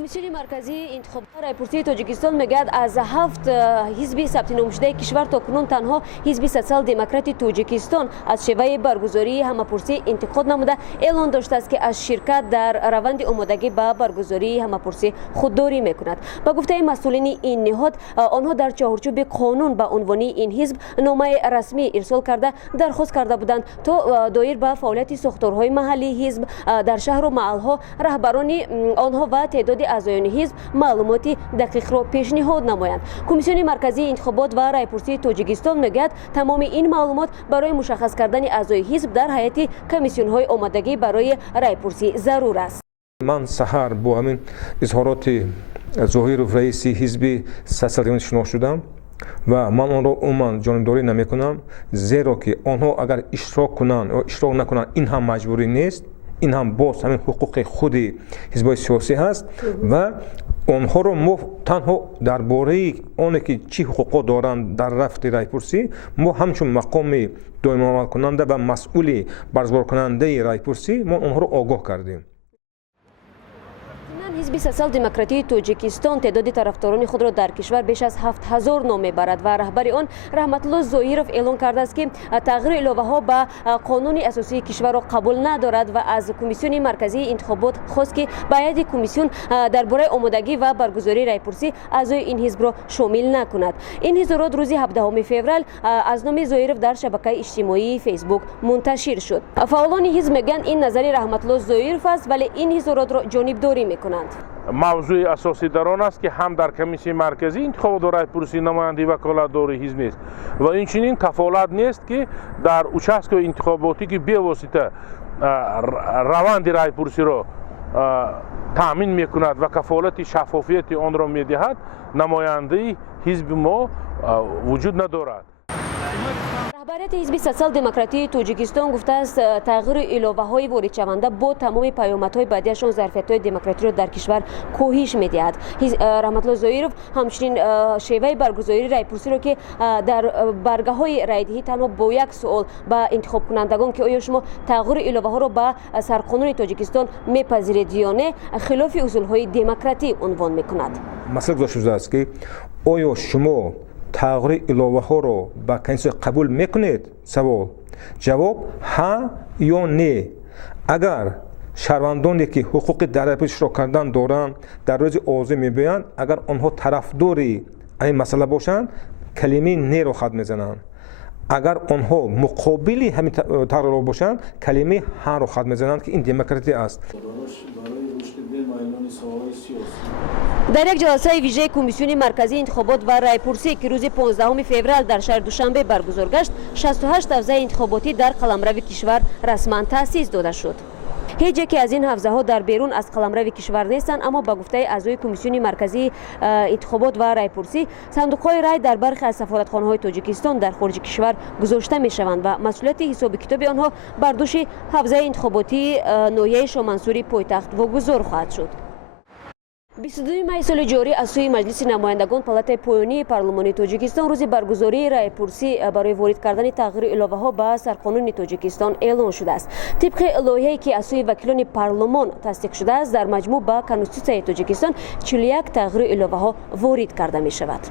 комиссиони марказии интихоботҳои райпурсии тоҷикистон мегӯяд аз 7 ҳизби сабтиномшудаи кишвар токунун танҳо ҳизби социал-демократи тоҷикистон аз шеваи баргузории ҳамапурсӣ интиқод намуда эълон доштааст ки аз ширкат дар раванди омодагӣ ба баргузории ҳамапурсӣ худдорӣ мекунад. Ба гуфтаи масъулини ин ниҳод, онҳо дар чоҳорчӯби қонун ба унвони ин ҳизб номаи расмӣ ирсол карда дархост карда буданд то доир ба фаъолияти сохторҳои маҳаллии ҳизб дар шаҳру маҳалҳо раҳбарони онҳо ва теъдоди аъзоёни ҳизб маълумоти дақиқро пешниҳод намоянд. комиссиони марказии интихобот ва райпурсии тоҷикистон мегӯяд тамоми ин маълумот барои мушаххас кардани аъзои ҳизб дар ҳайати комиссионҳои омодагӣ барои райпурсӣ зарур аст. ман саҳар бо ҳамин изҳороти зоҳиров раиси ҳизби социал-демократи шинос шудам ва ман онро умуман ҷонибдорӣ намекунам, зеро ки онҳо агар иштирок кунанд ё иштирок накунанд ин ҳам маҷбурӣ нест, ин ҳам боз ҳамин ҳуқуқи худи ҳизбҳои сиёсӣ ҳаст ва онҳоро мо танҳо дар бораи оне ки чӣ ҳуқуқҳо доранд дар рафти райпурсӣ мо ҳамчун мақоми доимоамалкунанда ва масъули барзгоркунандаи райпурсӣ мо онҳоро огоҳ кардем. ҳизби социал-демократии тоҷикистон теъдоди тарафдорони худро дар кишвар беш аз 7000 ном мебарад ва раҳбари он раҳматулло зоиров эълон кардааст ки тағйири иловаҳо ба қонуни асосии кишварро қабул надорад ва аз комиссиони марказии интихобот хост ки ба ҳайати комиссион дар бораи омодагӣ ва баргузории райпурсӣ аъзои ин ҳизбро шомил накунад. ин ҳизорот рӯзи 17 феврал аз номи зоиров дар шабакаи иҷтимоии фейсбук мунташир шуд. фаъолони ҳизб мегӯянд ин назари раҳматулло зоиров аст, вале ин ҳизоротро ҷонибдорӣ мекунанд. мавзӯи асосӣ дар он аст ки ҳам дар комиссияи марказӣ интихобот ва райпурсӣ намояндаи ваколатдори ҳизб нест ва инчунин кафолат нест ки дар участкои интихоботӣ ки бевосита раванди райпурсиро таъмин мекунад ва кафолати шаффофияти онро медиҳад, намояндаи ҳизби мо вуҷуд надорад. раҳбарияти ҳизби социал-демократии тоҷикистон гуфтааст тағйири иловаҳои воридшаванда бо тамоми паёмадҳои баъдиашон зарфиятҳои демократиро дар кишвар коҳиш медиҳад. раҳматулло зоиров ҳамчунин шеваи баргузории райпурсиро ки дар баргаҳои райдиҳӣ танҳо бо як суол ба интихобкунандагон ки оё шумо тағйири иловаҳоро ба сарқонуни тоҷикистон мепазиред ё не, хилофи усулҳои демократӣ унвон мекунад. масъала гузошта шудааст ки оё шумо тағйири иловаҳоро ба конститутсия қабул мекунед? Савол. ҷавоб ҳа ё не. агар шаҳрвандоне ки ҳуқуқи дар райпурсӣ иштирок кардан доранд дар рӯзи овозӣ мебиёянд, агар онҳо тарафдори ин масъала бошанд, калимаи неро хат мезананд. агар онҳо муқобили ҳамин тағйирот бошанд, калимаи ҳаро хат мезананд ки ин демократия аст. дар як ҷаласаи вижаи комиссиони марказии интихобот ва райпурсӣ ки рӯзи 15 феврал дар шаҳри душанбе баргузор гашт, 68 ҳавзаи интихоботӣ дар қаламрави кишвар расман таъсис дода шуд. ҳеҷ яке аз ин ҳавзаҳо дар берун аз қаламрави кишвар нестанд, аммо ба гуфтаи аъзои комиссиони марказии интихобот ва райпурсӣ сандуқҳои рай дар бархе аз сафоратхонаҳои тоҷикистон дар хориҷи кишвар гузошта мешаванд ва масъулияти ҳисоби китоби онҳо бар дӯши ҳавзаи интихоботии ноҳияи шоҳмансури пойтахт вогузор хоҳад шуд. 22 май соли ҷорӣ аз сӯи маҷлиси намояндагон палатаи поёнии парлумонии тоҷикистон рӯзи баргузории райпурсӣ барои ворид кардани тағйири иловаҳо ба сарқонуни тоҷикистон эълон шудааст. тибқи лоиҳае ки аз сӯи вакилони парлумон тасдиқ шудааст, дар маҷмӯъ ба конститутсияи тоҷикистон 41 тағйири иловаҳо ворид карда мешавад.